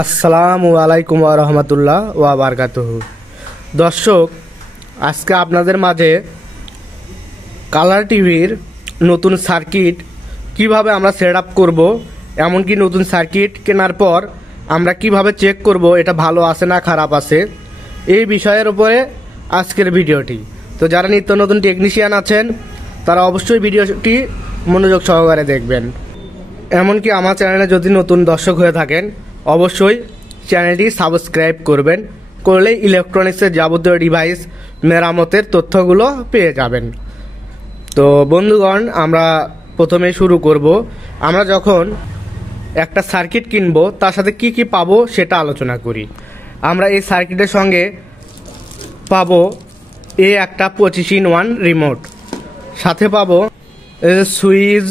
আসসালামু আলাইকুম ওয়া রাহমাতুল্লাহ ওয়া বারাকাতুহু। দর্শক, আজকে আপনাদের মাঝে কালার টিভির নতুন সার্কিট কিভাবে আমরা সেট আপ করবো, এমনকি নতুন সার্কিট কেনার পর আমরা কিভাবে চেক করব এটা ভালো আছে না খারাপ আছে, এই বিষয়ের উপরে আজকের ভিডিওটি। তো যারা নিত্য নতুন টেকনিশিয়ান আছেন তারা অবশ্যই ভিডিওটি মনোযোগ সহকারে দেখবেন। এমনকি আমার চ্যানেলে যদি নতুন দর্শক হয়ে থাকেন অবশ্যই চ্যানেলটি সাবস্ক্রাইব করবেন, করলে ইলেকট্রনিক্সের যাবতীয় ডিভাইস মেরামতের তথ্যগুলো পেয়ে যাবেন। তো বন্ধুগণ, আমরা প্রথমে শুরু করব। আমরা যখন একটা সার্কিট কিনবো তার সাথে কি কি পাবো সেটা আলোচনা করি। আমরা এই সার্কিটের সঙ্গে পাবো একটা 25-in-1 রিমোট, সাথে পাবো সুইচ,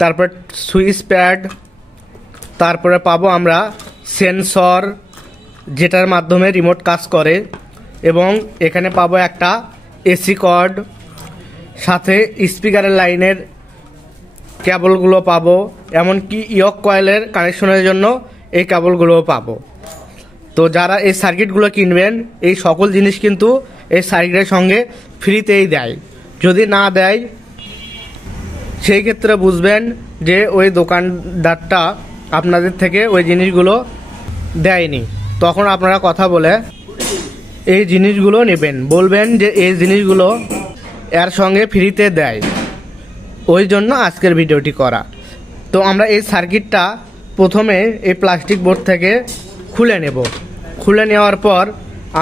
তারপর সুইচ প্যাড, তারপরে পাবো আমরা সেন্সর যেটার মাধ্যমে রিমোট কাজ করে, এবং এখানে পাবো একটা এসি কর্ড, সাথে স্পিকারের লাইনের কেবলগুলো পাবো, এমনকি ইয়ক কয়েলের কানেকশনের জন্য এই কেবলগুলোও পাবো। তো যারা এই সার্কিটগুলো কিনবেন এই সকল জিনিস কিন্তু এই সার্কিটের সঙ্গে ফ্রিতেই দেয়। যদি না দেয় সেই ক্ষেত্রে বুঝবেন যে ওই দোকানদারটা আপনাদের থেকে ওই জিনিসগুলো দেয়নি। তখন আপনারা কথা বলে এই জিনিসগুলো নেবেন, বলবেন যে এই জিনিসগুলো এর সঙ্গে ফ্রিতে দেয়, ওই জন্য আজকের ভিডিওটি করা। তো আমরা এই সার্কিটটা প্রথমে এই প্লাস্টিক বোর্ড থেকে খুলে নেব। খুলে নেওয়ার পর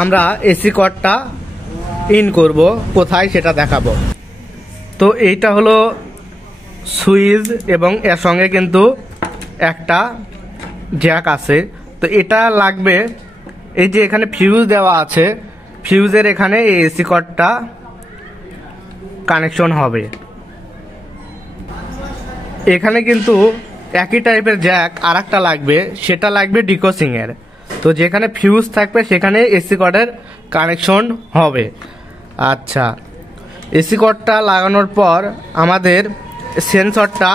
আমরা এসি কর্ডটা ইন করব, কোথায় সেটা দেখাবো। তো এইটা হলো সুইচ, এবং এর সঙ্গে কিন্তু একটা জ্যাক আছে। তো এটা লাগবে, এই যে এখানে ফিউজ দেওয়া আছে, ফিউজের এখানে এই এসি কর্ডটা কানেকশন হবে। এখানে কিন্তু একই টাইপের জ্যাক আর একটা লাগবে, সেটা লাগবে ডিকোসিং এর। তো যেখানে ফিউজ থাকবে সেখানে এসি কর্ডের কানেকশন হবে। আচ্ছা, এসি কর্ডটা লাগানোর পর আমাদের সেন্সরটা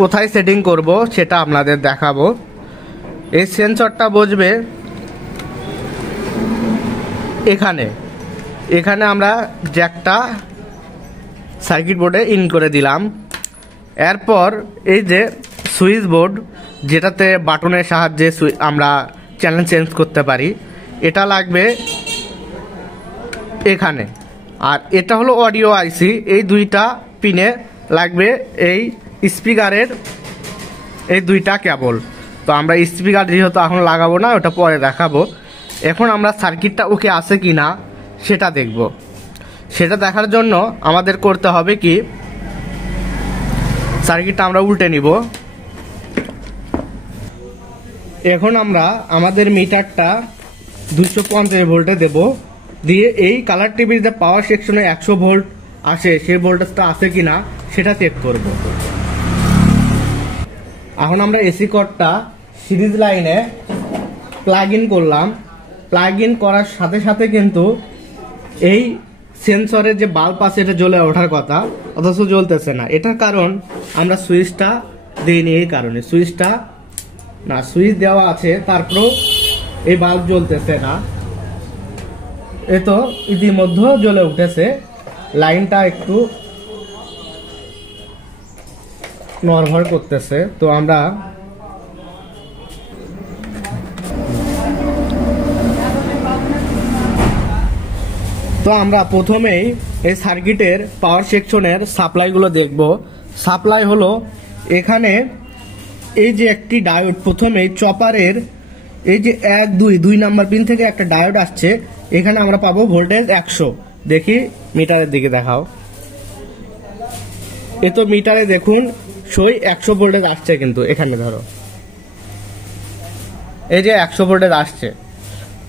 কোথায় সেটিং করব সেটা আপনাদের দেখাবো। এই সেন্সরটা বসবে এখানে। এখানে আমরা জ্যাকটা সার্কিট বোর্ডে ইন করে দিলাম। এরপর এই যে সুইচ বোর্ড, যেটাতে বাটনের সাহায্যে আমরা চ্যানেল চেঞ্জ করতে পারি, এটা লাগবে এখানে। আর এটা হলো অডিও আইসি, এই দুইটা পিনে লাগবে এই স্পিকারের এই দুইটা কেবল। তো আমরা স্পিকার যেহেতু এখন লাগাবো না, ওটা পরে দেখাবো। এখন আমরা সার্কিটটা ওকে আছে কি না সেটা দেখব। সেটা দেখার জন্য আমাদের করতে হবে কি, সার্কিটটা আমরা উল্টে নিব। এখন আমরা আমাদের মিটারটা 250 ভোল্টে দেব, দিয়ে এই কালার টিভির যে পাওয়ার সেকশনে 100 ভোল্ট আসে সেই ভোল্টেজটা আছে কিনা সেটা চেক করব। এখন আমরা এসি কর্ডটা সিরিজ লাইনে প্লাগ ইন করলাম। প্লাগ ইন করার সাথে সাথে কিন্তু এই সেন্সরের যে বাল্ব আছে এটা জ্বলে ওঠার কথা, অথচ জ্বলতেছে না। এটার কারণ আমরা সুইচটা দিইনি, এই কারণে সুইচটা না, সুইচ দেওয়া আছে তারপরেও এই বাল্ব জ্বলতেছে না। এ তো ইতিমধ্যে জ্বলে উঠেছে, লাইনটা একটু নড়বড় করতেছে। তো আমরা প্রথমেই এই সার্কিটের পাওয়ার সেকশনের সাপ্লাইগুলো দেখব। সাপ্লাই হলো এখানে এই যে একটি ডায়োড, প্রথমেই চপারের এই যে 1-2 নাম্বার পিন থেকে একটা ডায়োড আসছে। এখানে আমরা পাবো ভোল্টেজ 100। দেখি মিটারের দিকে দেখাও। এ তো মিটারে দেখুন সই 100 ভোল্টেজ আসছে, কিন্তু এখানে ধরো এই যে 100 ভোল্টেজ আসছে।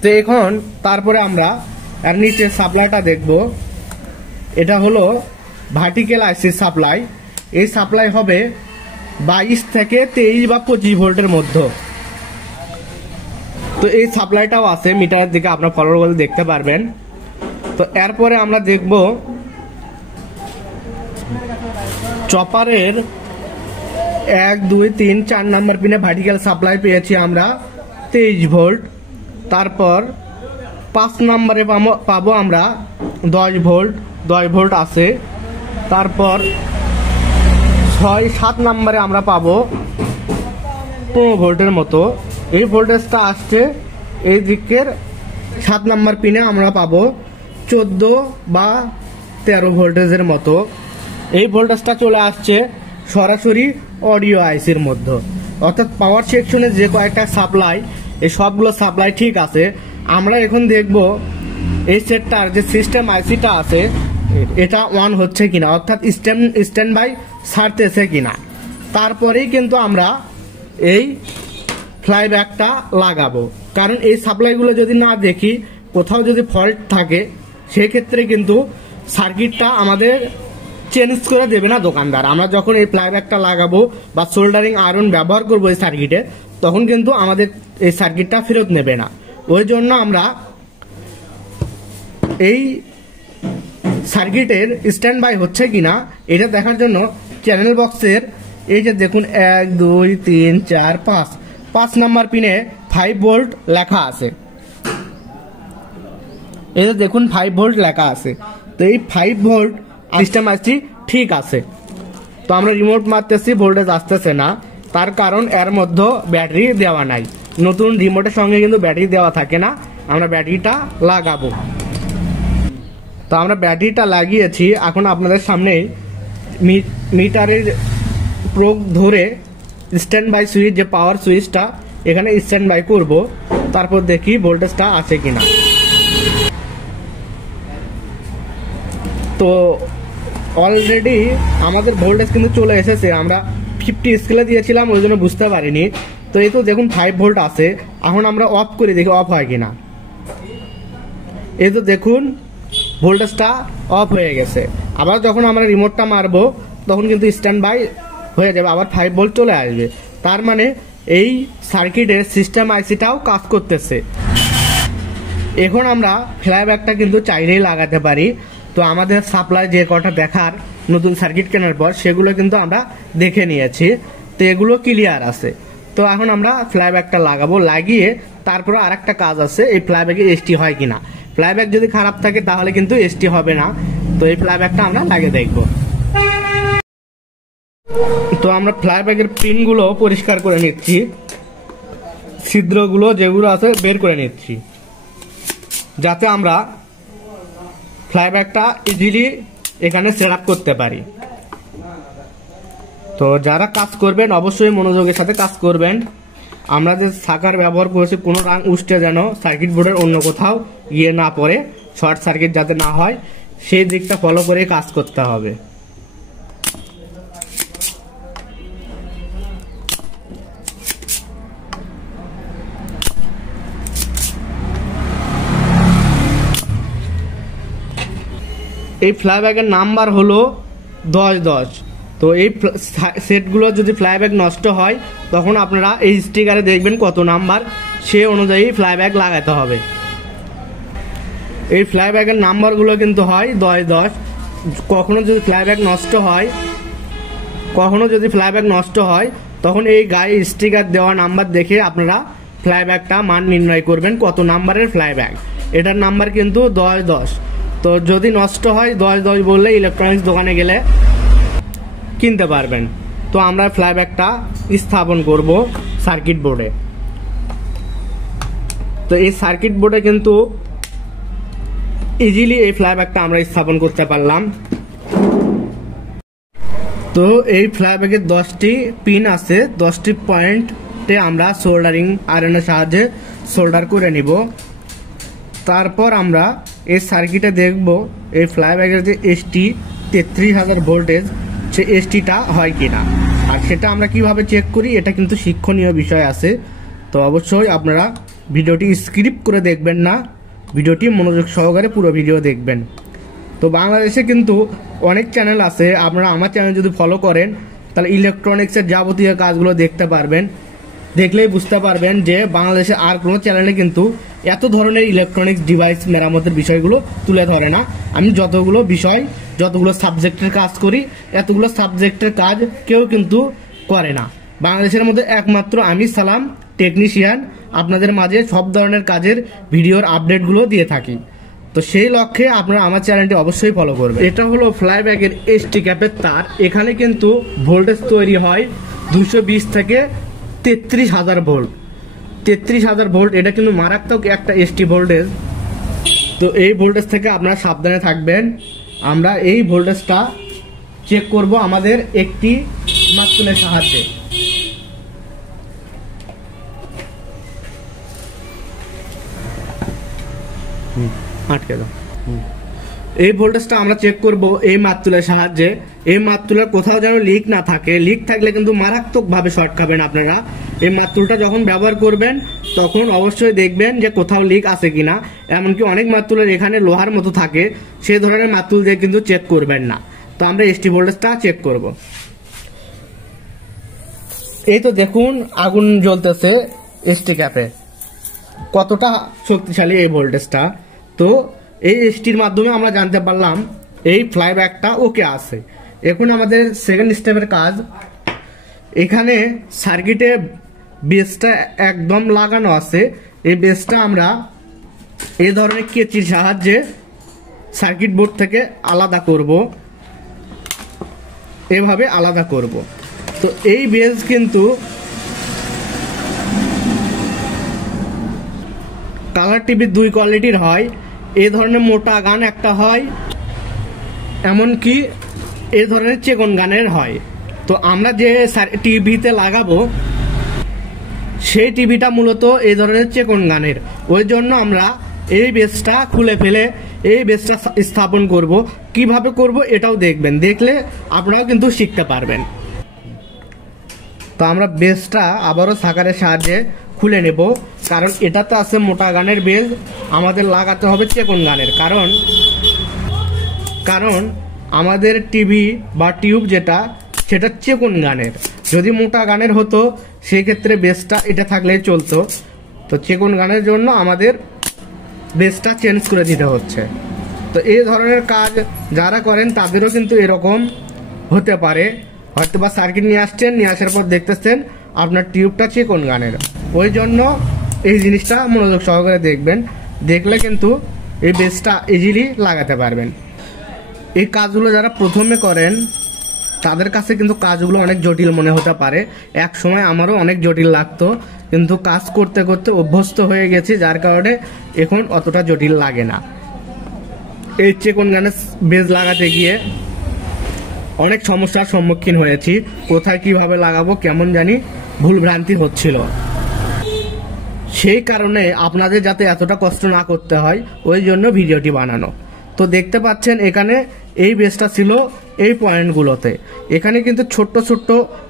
তো এখন তারপরে আমরা এর নিচে সাপ্লাইটা দেখব। এটা হলো ভার্টিক্যাল আইসি সাপ্লাই। এই সাপ্লাই হবে 22 থেকে 23 বা 25 ভোল্টের মধ্যে। তো এই সাপ্লাইটাও আছে মিটারের দিকে, আপনার ফলো করে দেখতে পারবেন। তো এরপরে আমরা দেখব চপারের 1 2 3 4 নম্বর পিনে ভার্টিক্যাল সাপ্লাই পেয়েছি আমরা 23 ভোল্ট। তারপর 5 নম্বরে পাবো আমরা 10 ভোল্ট আছে। তারপর 6 7 নম্বরে আমরা পাবো 15 ভোল্টের মতো। এই ভোল্টেজটা আসছে এই দিকের 7 নম্বর পিনে আমরা পাবো 14 বা 13 ভোল্টেজের মতো। এই ভোল্টেজটা চলে আসছে সরাসরি অডিও আইসির মধ্যে, অর্থাৎ পাওয়ার সেকশনে যে কয়েকটা সাপ্লাই, এই সবগুলো সাপ্লাই ঠিক আছে। আমরা এখন দেখব এই সেটটার যে সিস্টেম আইসিটা আছে এটা অন হচ্ছে কিনা, অর্থাৎ স্ট্যান্ড বাই ছাড়তেছে কিনা। তারপরেই কিন্তু আমরা এই ফ্লাইব্যাকটা লাগাবো, কারণ এই সাপ্লাইগুলো যদি না দেখি, কোথাও যদি ফল্ট থাকে, সেক্ষেত্রে কিন্তু সার্কিটটা আমাদের চেঞ্জ করে দেবে না দোকানদার। আমরা যখন এই ফ্লাইব্যাকটা লাগাবো বা সোল্ডারিং আয়রন ব্যবহার করবো এই সার্কিটে, তখন কিন্তু আমাদের এই সার্কিটটা ফেরত নেবে না। ওই জন্য আমরা এই সার্কিটের স্ট্যান্ড বাই হচ্ছে কিনা এটা দেখার জন্য চ্যানেল বক্সের এই যে দেখুন 1 2 3 4 5 নাম্বার পিনে 5 ভোল্ট লেখা আছে। এই যে দেখুন 5 ভোল্ট লেখা আছে। তো এই 5 ভোল্ট সিস্টেম আইসি ঠিক আছে। তো আমরা রিমোট মারতেছি, ভোল্টেজ আসতেছে না, তার কারণ এর মধ্যে ব্যাটারি দেওয়া নাই। নতুন রিমোটের সঙ্গে কিন্তু ব্যাটারি দেওয়া থাকে না। আমরা ব্যাটারিটা লাগাবো। তো আমরা ব্যাটারিটা লাগিয়েছি। এখন আপনাদের সামনে মিটারের প্রোগ ধরে স্ট্যান্ড বাই সুইচ, যে পাওয়ার সুইচটা, এখানে স্ট্যান্ড বাই করব। তারপর দেখি ভোল্টেজটা আছে কিনা। তো অলরেডি আমাদের ভোল্টেজ কিন্তু চলে এসেছে। আমরা 50 স্কেলে দিয়েছিলাম, ওই জন্য বুঝতে পারিনি। তো এই তো দেখুন 5 ভোল্ট আছে। এখন আমরা অফ করে দেখি অফ হয় কিনা। এই তো দেখুন ভোল্টেজটা অফ হয়ে গেছে। আবার যখন আমরা রিমোটটা মারবো তখন কিন্তু স্ট্যান্ড বাই হয়ে যাবে, আবার 5 ভোল্ট চলে আসবে। তার মানে এই সার্কিটের সিস্টেম আইসিটাও কাজ করতেছে। এখন আমরা ফ্লাইব্যাকটা কিন্তু চাইলেই লাগাতে পারি। তো আমাদের সাপ্লাই যে কটা দেখার নতুন সার্কিট কেনার পর সেগুলো কিন্তু আমরা দেখে নিয়েছি। তো এগুলো ক্লিয়ার আছে। তো এখন আমরা ফ্লাইব্যাকটা লাগাবো। লাগিয়ে তারপরে আরেকটা কাজ আছে, এই ফ্লাইব্যাকে এসটি হয় কিনা। ফ্লাইব্যাক যদি খারাপ থাকে তাহলে কিন্তু এসটি হবে না। তো এই ফ্লাইব্যাকটা আমরা লাগিয়ে দেখব। তো আমরা ফ্লাইব্যাকের পিনগুলো পরিষ্কার করে নিচ্ছি, ছিদ্রগুলো যেগুলো আছে বের করে নিচ্ছি, যাতে আমরা ফ্লাইব্যাকটা ইজিলি এখানে সেট আপ করতে পারি। তো যারা কাজ করবেন অবশ্যই মনোযোগের সাথে কাজ করবেন। আমরা যে সাকার ব্যবহার করেছি কোনো রাং উষ্ঠে যেন সার্কিট বোর্ডের অন্য কোথাও গিয়ে না পড়ে, শর্ট সার্কিট যাতে না হয়, সেই দিকটা ফলো করে কাজ করতে হবে। এই ফ্লাইব্যাকের নাম্বার হলো 1010। তো এই সেটগুলো যদি ফ্লাইব্যাক নষ্ট হয় তখন আপনারা এই স্টিকারে দেখবেন কত নাম্বার, সে অনুযায়ী ফ্লাইব্যাক লাগাতে হবে। এই ফ্লাইব্যাকের নাম্বারগুলো কিন্তু হয় 1010। কখনো যদি ফ্লাইব্যাক নষ্ট হয় তখন এই গায়ে স্টিকার দেওয়া নাম্বার দেখে আপনারা ফ্লাইব্যাকটা মান নির্ণয় করবেন কত নাম্বারের ফ্লাইব্যাক। এটার নাম্বার কিন্তু 1010। তো যদি নষ্ট হয় 1010 বললে ইলেকট্রনিক্স দোকানে গেলে কিনতে পারবেন। তো আমরা ফ্লাইব্যাকটা স্থাপন করব সার্কিট বোর্ডে। তো এই সার্কিট বোর্ডে কিন্তু ইজিলি এই ফ্লাইব্যাকটা আমরা স্থাপন করতে পারলাম। তো এই ফ্লাইব্যাকের 10টি পিন আছে, 10টি পয়েন্টে আমরা সোল্ডারিং আয়রনের সাহায্যে সোল্ডার করে নিব। তারপর আমরা এই সার্কিটে দেখব এই ফ্লাইব্যাকের যে এসটি 33,000 ভোল্টেজ, সে এসটিটা হয় কিনা। আর সেটা আমরা কিভাবে চেক করি, এটা কিন্তু শিক্ষণীয় বিষয় আছে। তো অবশ্যই আপনারা ভিডিওটি স্কিপ করে দেখবেন না, ভিডিওটি মনোযোগ সহকারে পুরো ভিডিও দেখবেন। তো বাংলাদেশে কিন্তু অনেক চ্যানেল আছে, আপনারা আমার চ্যানেল যদি ফলো করেন তাহলে ইলেকট্রনিক্সের যাবতীয় কাজগুলো দেখতে পারবেন। দেখলেই বুঝতে পারবেন যে বাংলাদেশে আর কোনো চ্যানেলে কিন্তু এত ধরনের ইলেকট্রনিক্স ডিভাইস মেরামতের বিষয়গুলো তুলে ধরে না। আমি যতগুলো সাবজেক্টের কাজ করি, এতগুলো সাবজেক্টের কাজ কেউ কিন্তু করে না। বাংলাদেশের মধ্যে একমাত্র আমি সালাম টেকনিশিয়ান আপনাদের মাঝে সব ধরনের কাজের ভিডিওর আপডেটগুলো দিয়ে থাকি। তো সেই লক্ষ্যে আপনারা আমার চ্যানেলটি অবশ্যই ফলো করবেন। এটা হলো ফ্লাইব্যাগের এসটি ক্যাপের তার। এখানে কিন্তু ভোল্টেজ তৈরি হয় 220 থেকে 33,000 ভোল্ট। 33,000 ভোল্ট, এটা কিন্তু মারাত্মক একটা এসটি ভোল্টেজ। তো এই ভোল্টেজ থেকে আপনারা সাবধানে থাকবেন। আমরা এই ভোল্টেজটা চেক করব আমাদের একটি মাপটুলের সাহায্যে। আটকে দাও। এই ভোল্টেজটা আমরা চেক করব এই মাপটুলের সাহায্যে। এই মাপটুলের কোথাও যেন লিক না থাকে। লিক থাকলে কিন্তু মারাত্মকভাবে শর্ট খাবেন আপনারা। এই মাপটুলটা যখন ব্যবহার করবেন তখন অবশ্যই দেখবেন যে কোথাও লিক আছে কিনা। এমনকি অনেক মাপটুলের এখানে লোহার মতো থাকে, সেই ধরনের মাপটুল দিয়ে কিন্তু চেক করবেন না। তো আমরা এসটি ভোল্টেজটা চেক করব। এই তো দেখুন আগুন জ্বলতেছে এসটি ক্যাপে, কতটা শক্তিশালী এই ভোল্টেজটা। তো এই এসটির মাধ্যমে আমরা জানতে পারলাম এই ফ্লাইব্যাগটা ওকে আছে। এখন আমাদের সেকেন্ড স্টেপের কাজ, এখানে সার্কিটে বেসটা একদম লাগানো আছে। এই বেসটা আমরা এই ধরনের কেচির সাহায্যে সার্কিট বোর্ড থেকে আলাদা করব, এভাবে আলাদা করব। তো এই বেস কিন্তু কালার টিভির দুই কোয়ালিটির হয়। এই ধরনের মোটা গান একটা হয়, এমনকি এই ধরনের চেকন গানের হয়। তো আমরা যে টিভিতে লাগাবো সেই টিভিটা মূলত এই ধরনের চেকন গানের। ওই জন্য আমরা এই বেসটা খুলে ফেলে এই বেসটা স্থাপন করব। কিভাবে করব এটাও দেখবেন, দেখলে আপনারাও কিন্তু শিখতে পারবেন। তো আমরা বেসটা আবারও সাকারের সাহায্যে খুলে নেব, কারণ এটা তো আছে মোটা গানের বেস, আমাদের লাগাতে হবে চেকন গানের। কারণ আমাদের টিভি বা টিউব যেটা সেটা চেকন গানের। যদি মোটা গানের হতো সেক্ষেত্রে বেসটা এটা থাকলেই চলতো। তো চেকন গানের জন্য আমাদের বেসটা চেঞ্জ করে দিতে হচ্ছে। তো এই ধরনের কাজ যারা করেন তাদেরও কিন্তু এরকম হতে পারে। হয়তো বা সার্কিট নিয়ে আসছেন, নিয়ে আসার পর দেখতেছেন আপনার টিউবটা চেকন গানের। ওই জন্য এই জিনিসটা মনোযোগ সহকারে দেখবেন, দেখলে কিন্তু এই বেসটা ইজিলি লাগাতে পারবেন। এই কাজগুলো যারা প্রথমে করেন তাদের কাছে কিন্তু কাজগুলো অনেক জটিল মনে হতে পারে। এক সময় আমারও অনেক জটিল লাগতো, কিন্তু কাজ করতে করতে অভ্যস্ত হয়ে গেছি, যার কারণে এখন অতটা জটিল লাগে না। এই চেকন গানের বেস লাগাতে গিয়ে অনেক সমস্যার সম্মুখীন হয়েছি। কোথায় কিভাবে লাগাবো কেমন জানি ভুলভ্রান্তি হচ্ছিল। সেই কারণে আপনাদের যাতে এতটা কষ্ট না করতে হয় ওই জন্য ভিডিওটি বানানো। তো দেখতে পাচ্ছেন এখানে এই বেসটা ছিল এই পয়েন্টগুলোতে। এখানে কিন্তু ছোট্ট ছোট্ট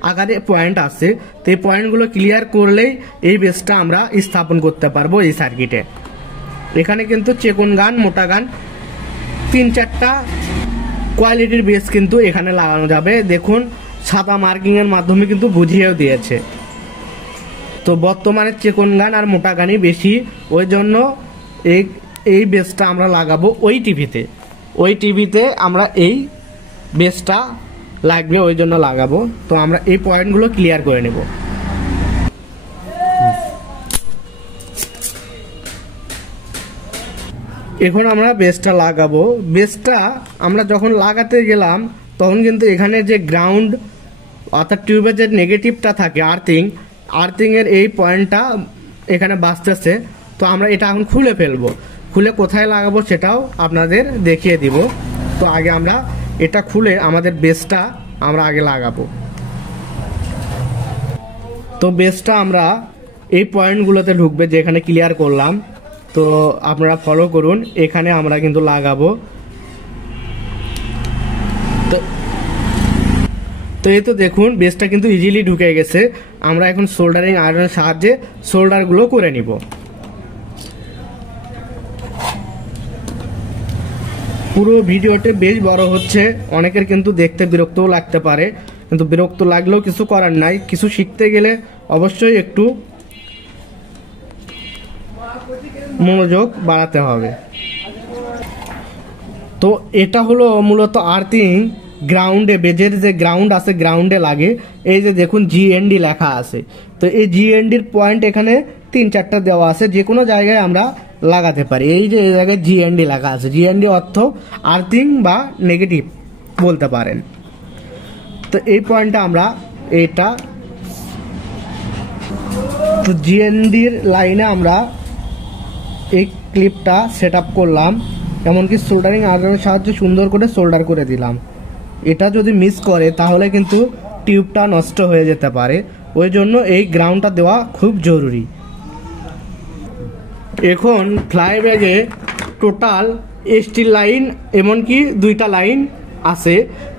আকারে পয়েন্ট আছে। তো এই পয়েন্টগুলো ক্লিয়ার করলেই এই বেসটা আমরা স্থাপন করতে পারবো এই সার্কিটে। এখানে কিন্তু চেকন গান, মোটা গান 3-4টা কোয়ালিটির বেস কিন্তু এখানে লাগানো যাবে। দেখুন সাদা মার্কিং এর মাধ্যমে কিন্তু বুঝিয়েও দিয়েছে। তো বর্তমানে চেকন গান আর মোটা গানই বেশি, ওই জন্য এই বেসটা আমরা লাগাবো ওই টিভিতে আমরা এই বেসটা লাগবে, ওই জন্য লাগাবো। তো আমরা এই পয়েন্টগুলো ক্লিয়ার করে নেব। এখন আমরা বেসটা লাগাবো। বেসটা আমরা যখন লাগাতে গেলাম তখন কিন্তু এখানে যে গ্রাউন্ড অর্থাৎ টিউবের যে নেগেটিভটা থাকে আর্থিং এর এই পয়েন্টটা এখানে বাঁচতেছে। তো আমরা এটা এখন খুলে ফেলবো, খুলে কোথায় লাগাবো সেটাও আপনাদের দেখিয়ে দিব। তো আগে আমরা এটা খুলে আমাদের বেসটা আমরা আগে লাগাবো। তো বেসটা আমরা এই পয়েন্টগুলোতে ঢুকবে যেখানে ক্লিয়ার করলাম। তো আপনারা ফলো করুন, এখানে আমরা কিন্তু লাগাবো। তো এই তো দেখুন বেসটা কিন্তু ইজিলি ঢুকে গেছে। আমরা এখন সোল্ডারিং আয়রনের সাহায্যে সোল্ডারগুলো করে নিব। পুরো ভিডিওটি বেশ বড় হচ্ছে, অনেকের কিন্তু দেখতে বিরক্তও লাগতে পারে, কিন্তু বিরক্ত লাগলেও কিছু করার নাই। কিছু শিখতে গেলে অবশ্যই একটু মনোযোগ বাড়াতে হবে। তো এটা হলো মূলত আর্থিং গ্রাউন্ডে, বেজের যে গ্রাউন্ড আছে গ্রাউন্ডে লাগে। এই যে দেখুন জিএনডি লেখা আছে, তো এই জিএনডির পয়েন্ট এখানে 3-4টা দেওয়া আছে, যে কোনো জায়গায় আমরা লাগাতে পারি। এই যে এই জায়গায় জিএনডি লেখা আছে, জিএনডি অর্থ আর্থিং বা নেগেটিভ বলতে পারেন। তো এই পয়েন্টটা আমরা এটা, তো জিএনডির লাইনে আমরা এই ক্লিপটা সেট আপ করলাম, এমনকি সোল্ডারিং আয়রনের সাহায্যে সুন্দর করে সোল্ডার করে দিলাম। এটা যদি মিস করে তাহলে কিন্তু টিউবটা নষ্ট হয়ে যেতে পারে, ওই জন্য এই গ্রাউন্ডটা দেওয়া খুব জরুরি। এখন ফ্লাই ব্যাগে টোটাল স্টিল লাইন এমনকি 2টা লাইন আছে।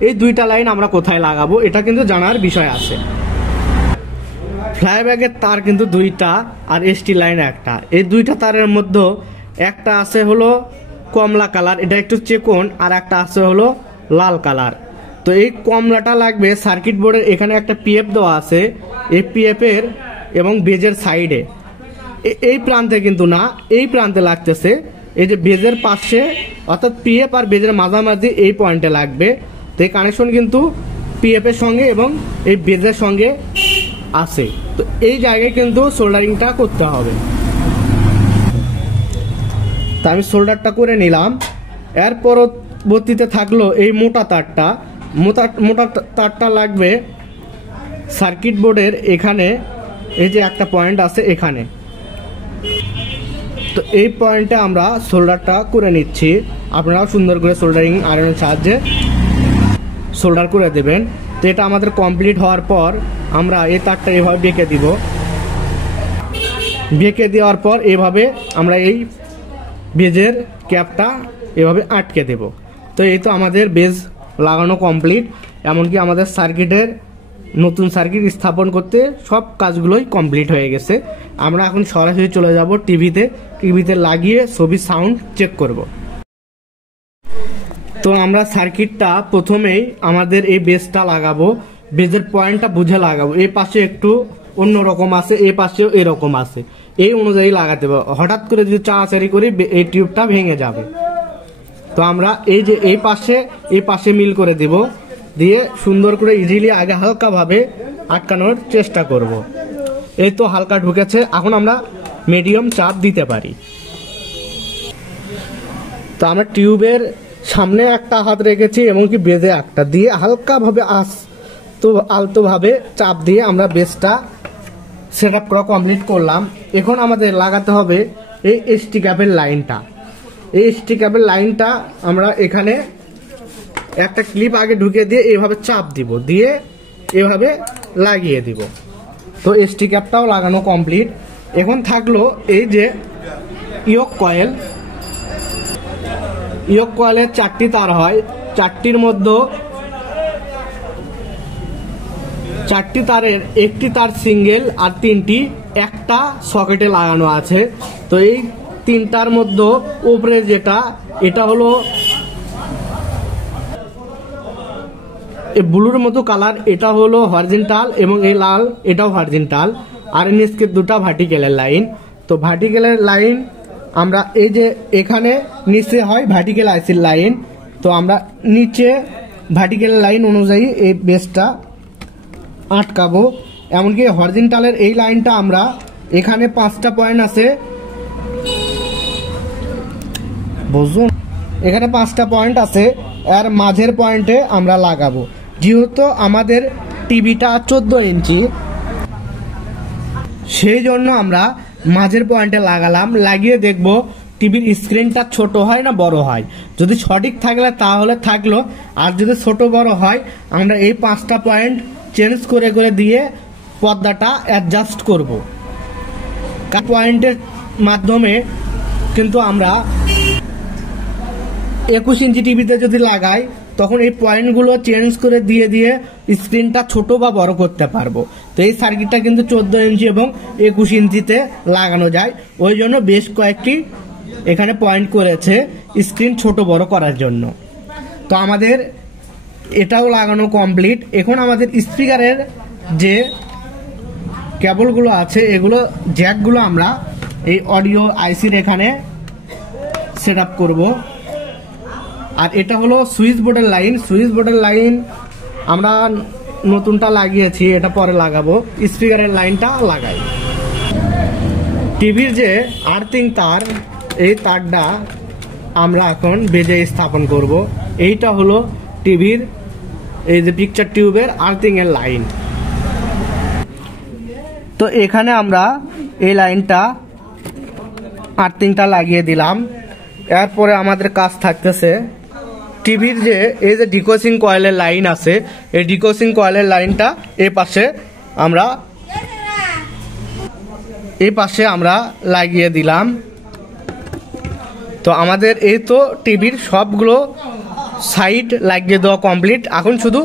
এই 2টা লাইন আমরা কোথায় লাগাবো এটা কিন্তু জানার বিষয় আছে। ফ্লাই ব্যাগের তার কিন্তু 2টা আর স্টিল লাইন একটা। এই 2টা তারের মধ্যে একটা আছে হলো কমলা কালার, এটা একটু চেকন, আর একটা আছে হলো লাল কালার। তো এই কমলাটা লাগবে সার্কিট বোর্ডের এখানে একটা পিএফ দেওয়া আছে, এই পিএফের এবং বেজের সাইডে, এই প্রান্তে কিন্তু না, এই প্রান্তে লাগতেছে। এই যে বেজের পাশে অর্থাৎ পিএফ আর বেজের মাঝামাঝি এই পয়েন্টে লাগবে। তো এই কানেকশন কিন্তু পিএফ এর সঙ্গে এবং এই বেজের সঙ্গে আছে। তো এই জায়গায় কিন্তু সোল্ডারিংটা করতে হবে। তা আমি সোল্ডারটা করে নিলাম। এর পরবর্তীতে থাকলো এই মোটা তারটা। মোটা তারটা লাগবে সার্কিট বোর্ডের এখানে, এই যে একটা পয়েন্ট আছে এখানে। তো এই পয়েন্টে আমরা সোল্ডারটা করে নিচ্ছি। আপনারাও সুন্দর করে সোল্ডারিং আয়রনের সাহায্যে সোল্ডার করে দেবেন। তো এটা আমাদের কমপ্লিট হওয়ার পর আমরা এই তারটা এভাবে বেঁকে দিব। বেঁকে দেওয়ার পর এভাবে আমরা এই বেজের ক্যাপটা এভাবে আটকে দেব। তো এই তো আমাদের বেজ লাগানো কমপ্লিট, এমনকি আমাদের সার্কিটের নতুন সার্কিট স্থাপন করতে সব কাজগুলোই কমপ্লিট হয়ে গেছে। আমরা এখন সরাসরি চলে যাব টিভিতে লাগিয়ে ছবি সাউন্ড চেক করব। তো আমরা সার্কিটটা প্রথমেই আমাদের এই বেজটা লাগাবো, বেজের পয়েন্টটা বুঝে লাগাবো। এই পাশে একটু অন্য রকম আছে, এই পাশেও এরকম আছে, এই অনুযায়ী লাগাতে হবে। হঠাৎ করে যদি চাড়াচাড়ি করি এই টিউবটা ভেঙে যাবে। তো আমরা এই যে এই পাশে মিল করে দেব, দিয়ে সুন্দর করে ইজিলি আগে হালকাভাবে আটকানোর চেষ্টা করব। এই তো হালকা ঢুকেছে, এখন আমরা মিডিয়াম চাপ দিতে পারি। তো আমরা টিউবের সামনে একটা হাত রেখেছি এমনকি বেজে একটা দিয়ে হালকাভাবে আলতোভাবে চাপ দিয়ে আমরা বেজটা সেট আপ করা কমপ্লিট করলাম। এখন আমাদের লাগাতে হবে এই এসটি ক্যাবের লাইনটা। এই এসটি ক্যাবের লাইনটা আমরা এখানে একটা ক্লিপ আগে ঢুকিয়ে দিয়ে এভাবে চাপ দিব, দিয়ে এভাবে লাগিয়ে দিব। তো এসটি ক্যাপটাও লাগানো কমপ্লিট। এখন থাকলো এই যে ইয়োক কয়েলের 4টি তার হয়, 4টির মধ্যে 4টি তারের একটি তার সিঙ্গেল আর 3টি একটা সকেটে লাগানো আছে। তো এই 3টার মধ্যে উপরে যেটা, এটা হলো ব্লুর মতো কালার, এটা হলো হরিজন্টাল এবং এই লাল এটাও হরিজন্টাল, আর নিচকে 2টা ভার্টিক্যালের লাইন। তো ভার্টিক্যালের লাইন আমরা এই যে এখানে নিচে হয় ভার্টিক্যাল আইসির লাইন, তো আমরা নিচে ভার্টিক্যাল লাইন অনুযায়ী এই বেসটা আটকাবো। এমনকি হরিজন্টালের এই লাইনটা আমরা এখানে 5টা পয়েন্ট আছে, বুঝুন এখানে 5টা পয়েন্ট আছে, এর মাঝের পয়েন্টে আমরা লাগাবো। যেহেতু আমাদের টিভিটা 14 ইঞ্চি, সেই জন্য আমরা মাঝের পয়েন্টে লাগালাম। লাগিয়ে দেখব টিভির স্ক্রিনটা ছোট হয় না বড় হয়। যদি সঠিক থাকলে তাহলে থাকলো, আর যদি ছোট বড় হয় আমরা এই 5টা পয়েন্ট চেঞ্জ করে করে দিয়ে পর্দাটা অ্যাডজাস্ট করব। পয়েন্টের মাধ্যমে কিন্তু আমরা 21 ইঞ্চি টিভিতে যদি লাগাই তখন এই পয়েন্টগুলো চেঞ্জ করে দিয়ে দিয়ে স্ক্রিনটা ছোট বা বড় করতে পারবো। তো এই সার্কিটটা কিন্তু 14 ইঞ্চি এবং 21 ইঞ্চিতে লাগানো যায়, ওই জন্য বেশ কয়েকটি এখানে পয়েন্ট করেছে স্ক্রিন ছোট বড় করার জন্য। তো আমাদের এটাও লাগানো কমপ্লিট। এখন আমাদের স্পিকারের যে কেবলগুলো আছে, এগুলো জ্যাকগুলো আমরা এই অডিও আইসির এখানে সেট আপ করবো। আর এটা হলো সুইচ বোর্ডের লাইন। সুইচ বোর্ডের লাইন আমরা নতুনটা লাগিয়েছি, এটা পরে লাগাবো। স্পিকারের লাইনটা লাগাই। টিভির যে আর্থিং তার, এই তারটা আমরা এখন বেজে স্থাপন করব। এইটা হলো টিভির এই যে পিকচার টিউবের আর্থিং এর লাইন। তো এখানে আমরা এই লাইনটা আর্থিংটা লাগিয়ে দিলাম। এরপরে আমাদের কাজ থাকতেছে টিভির যে এই যে ডিকোসিং কয়েলের লাইন আছে, এই ডিকোসিং কয়েলের লাইনটা এই পাশে আমরা লাগিয়ে দিলাম। তো আমাদের এই তো টিভির সবগুলো সাইড লাগিয়ে দেওয়া কমপ্লিট, এখন শুধু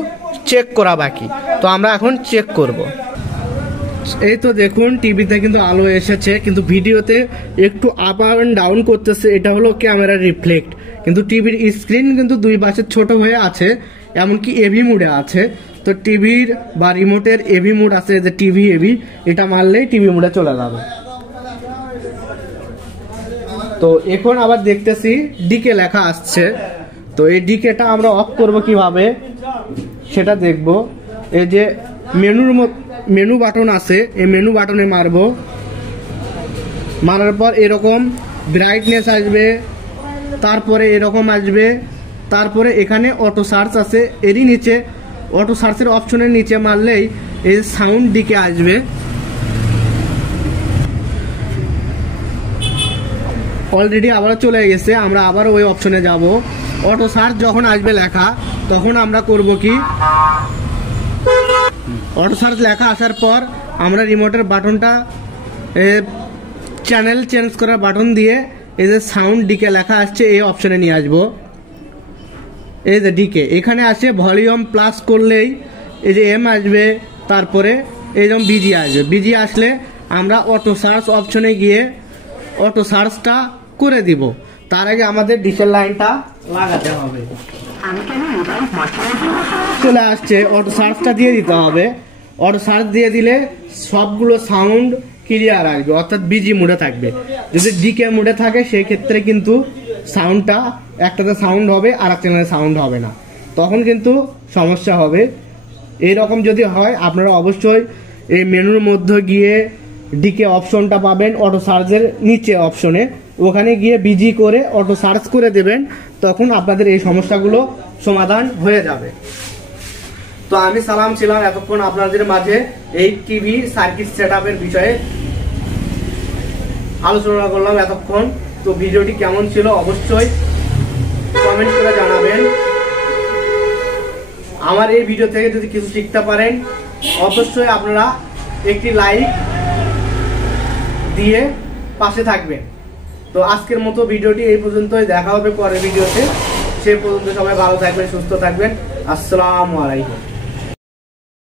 চেক করা বাকি। তো আমরা এখন চেক করব। এই তো দেখুন টিভিতে কিন্তু আলো এসেছে, কিন্তু ভিডিওতে একটু আপ অ্যান্ড ডাউন করতেছে। এটা হলো ক্যামেরার রিফ্লেক্ট, কিন্তু টিভির স্ক্রিন কিন্তু দুই পাশে ছোট হয়ে আছে, এমনকি এভি মোডে আছে। তো টিভির বা রিমোটের এভি মোড আছে, যে টিভি এভি, এটা মারলেই টিভি মোডে চলে যাবে। তো এখন আবার দেখতেছি ডিকে লেখা আসছে। তো এই ডিকেটা আমরা অফ করব কিভাবে সেটা দেখব। এই যে মেনু বাটন আছে, এই মেনু বাটনে মারবো। মারার পর এরকম ব্রাইটনেস আসবে, তারপরে এরকম আসবে, তারপরে এখানে অটো সার্চ আছে, এরই নিচে অটো সার্চের অপশনের নিচে মারলেই এই সাউন্ড ডিকে আসবে। অলরেডি আবার চলে গেছে, আমরা আবার ওই অপশনে যাব। অটো সার্চ যখন আসবে লেখা, তখন আমরা করব কি, অটো সার্চ লেখা আসার পর আমরা রিমোটের বাটনটা চ্যানেল চেঞ্জ করার বাটন দিয়ে এই যে সাউন্ড ডিকে লেখা আসছে এই অপশনে নিয়ে আসবো। এই যে ডিকে এখানে আসে, ভলিউম প্লাস করলেই এই যে এম আসবে, তারপরে এই যেমন বিজি আসবে। বিজি আসলে আমরা অটো সার্চ অপশনে গিয়ে অটো সার্চটা করে দিব। তার আগে আমাদের ডিশের লাইনটা লাগাতে হবে। চলে আসছে, অটো সার্চটা দিয়ে দিতে হবে। অটো সার্চ দিয়ে দিলে সবগুলো সাউন্ড ক্লিয়ার আসবে, অর্থাৎ বিজি মোডে থাকবে। যদি ডিকে মোডে থাকে সেই ক্ষেত্রে কিন্তু সাউন্ডটা একটাতে সাউন্ড হবে আর এক চ্যানেলে সাউন্ড হবে না, তখন কিন্তু সমস্যা হবে। এইরকম যদি হয় আপনারা অবশ্যই এই মেনুর মধ্যে গিয়ে ডিকে অপশনটা পাবেন অটো সার্চের নিচে অপশনে, ওখানে গিয়ে বিজি করে অটো সার্চ করে দেবেন, তখন আপনাদের এই সমস্যাগুলো সমাধান হয়ে যাবে। তো আমি সালাম ছিলাম এতক্ষণ আপনাদের মাঝে এই টিভি সার্কিট সেটআপের বিষয়ে আলোচনা করলাম এতক্ষণ। তো ভিডিওটি কেমন ছিল অবশ্যই কমেন্ট করে জানাবেন। আমার এই ভিডিও থেকে যদি কিছু শিখতে পারেন অবশ্যই আপনারা একটি লাইক দিয়ে পাশে থাকবেন। তো আজকের মতো ভিডিওটি এই পর্যন্তই, দেখা হবে পরের ভিডিওতে। সে পর্যন্ত সবাই ভালো থাকবেন, সুস্থ থাকবেন। আসসালামু আলাইকুম।